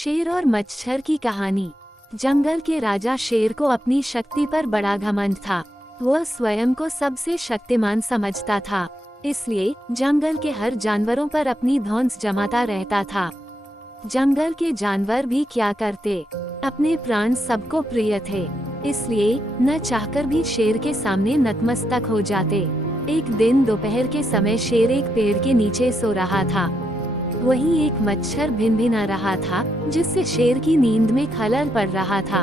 शेर और मच्छर की कहानी। जंगल के राजा शेर को अपनी शक्ति पर बड़ा घमंड था। वह स्वयं को सबसे शक्तिमान समझता था, इसलिए जंगल के हर जानवरों पर अपनी धौंस जमाता रहता था। जंगल के जानवर भी क्या करते, अपने प्राण सबको प्रिय थे, इसलिए न चाहकर भी शेर के सामने नतमस्तक हो जाते। एक दिन दोपहर के समय शेर एक पेड़ के नीचे सो रहा था। वहीं एक मच्छर भिनभिना रहा था, जिससे शेर की नींद में खलल पड़ रहा था।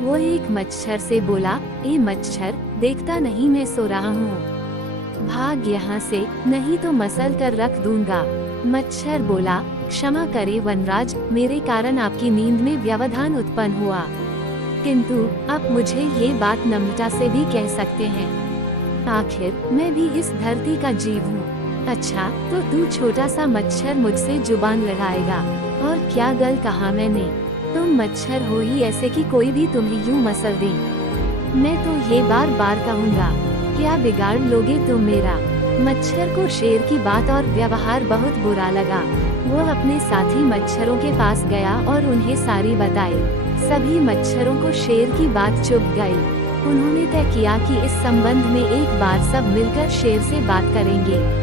वो एक मच्छर से बोला, ए मच्छर, देखता नहीं मैं सो रहा हूँ, भाग यहाँ से, नहीं तो मसल कर रख दूंगा। मच्छर बोला, क्षमा करे वनराज, मेरे कारण आपकी नींद में व्यवधान उत्पन्न हुआ, किंतु आप मुझे ये बात नम्रता से भी कह सकते हैं। आखिर मैं भी इस धरती का जीव हूँ। अच्छा, तो तू छोटा सा मच्छर मुझसे जुबान लड़ाएगा, और क्या गल कहा मैंने? तुम मच्छर हो ही ऐसे कि कोई भी तुम्हें यूं मसल दे। मैं तो ये बार बार कहूँगा, क्या बिगाड़ लोगे तुम मेरा? मच्छर को शेर की बात और व्यवहार बहुत बुरा लगा। वो अपने साथी मच्छरों के पास गया और उन्हें सारी बताई। सभी मच्छरों को शेर की बात चुभ गई। उन्होंने तय किया कि इस संबंध में एक बार सब मिलकर शेर से बात करेंगे।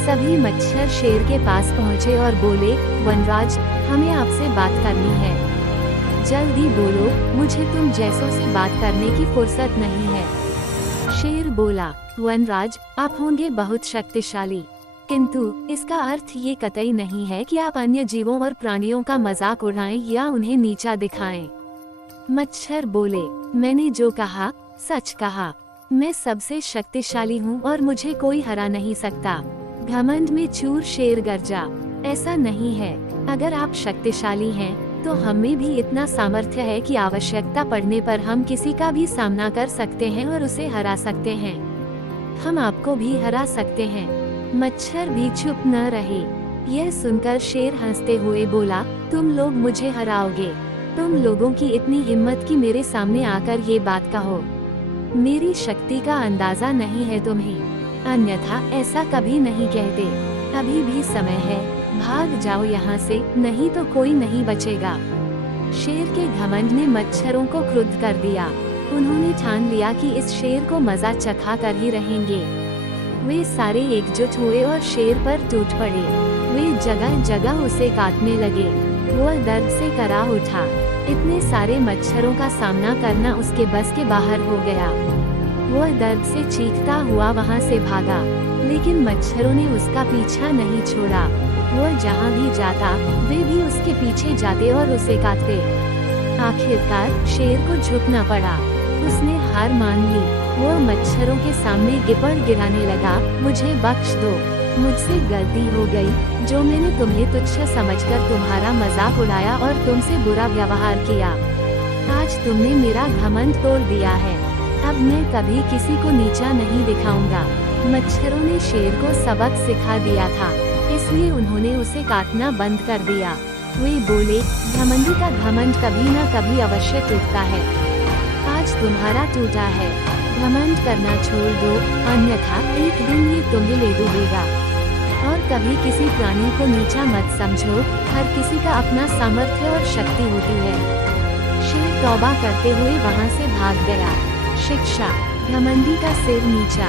सभी मच्छर शेर के पास पहुँचे और बोले, वनराज, हमें आपसे बात करनी है, जल्दी बोलो, मुझे तुम जैसों से बात करने की फुर्सत नहीं है। शेर बोला, वनराज, आप होंगे बहुत शक्तिशाली, किंतु इसका अर्थ ये कतई नहीं है कि आप अन्य जीवों और प्राणियों का मजाक उड़ाएं या उन्हें नीचा दिखाएं। मच्छर बोले, मैंने जो कहा सच कहा, मैं सबसे शक्तिशाली हूँ और मुझे कोई हरा नहीं सकता। घमंड में चूर शेर गरजा, ऐसा नहीं है। अगर आप शक्तिशाली हैं, तो हमें भी इतना सामर्थ्य है कि आवश्यकता पड़ने पर हम किसी का भी सामना कर सकते हैं और उसे हरा सकते हैं। हम आपको भी हरा सकते हैं। मच्छर भी चुप न रहे। यह सुनकर शेर हंसते हुए बोला, तुम लोग मुझे हराओगे? तुम लोगों की इतनी हिम्मत कि मेरे सामने आकर ये बात कहो। मेरी शक्ति का अंदाजा नहीं है तुम्हें, अन्यथा ऐसा कभी नहीं कहते। अभी भी समय है, भाग जाओ यहाँ से, नहीं तो कोई नहीं बचेगा। शेर के घमंड ने मच्छरों को क्रुद्ध कर दिया। उन्होंने ठान लिया कि इस शेर को मजा चखा कर ही रहेंगे। वे सारे एकजुट हुए और शेर पर टूट पड़े। वे जगह जगह उसे काटने लगे। वह दर्द से करा उठा। इतने सारे मच्छरों का सामना करना उसके बस के बाहर हो गया। वह दर्द से चीखता हुआ वहां से भागा, लेकिन मच्छरों ने उसका पीछा नहीं छोड़ा। वह जहां भी जाता, वे भी उसके पीछे जाते और उसे काटते। आखिरकार शेर को झुकना पड़ा। उसने हार मान ली। वह मच्छरों के सामने गिपड़ गिराने लगा, मुझे बख्श दो, मुझसे गलती हो गई, जो मैंने तुम्हें तुच्छ समझकर तुम्हारा मजाक उड़ाया और तुमसे बुरा व्यवहार किया। आज तुमने मेरा घमंड तोड़ दिया है, अब मैं कभी किसी को नीचा नहीं दिखाऊंगा। मच्छरों ने शेर को सबक सिखा दिया था, इसलिए उन्होंने उसे काटना बंद कर दिया। वे बोले, घमंडी का घमंड कभी न कभी अवश्य टूटता है। आज तुम्हारा टूटा है, घमंड करना छोड़ दो, अन्यथा एक दिन ये तुम्हें ले डूबेगा। और कभी किसी प्राणी को नीचा मत समझो, हर किसी का अपना सामर्थ्य और शक्ति होती है। शेर तौबा करते हुए वहां से भाग गया। शिक्षा, घमंडी का सिर नीचा।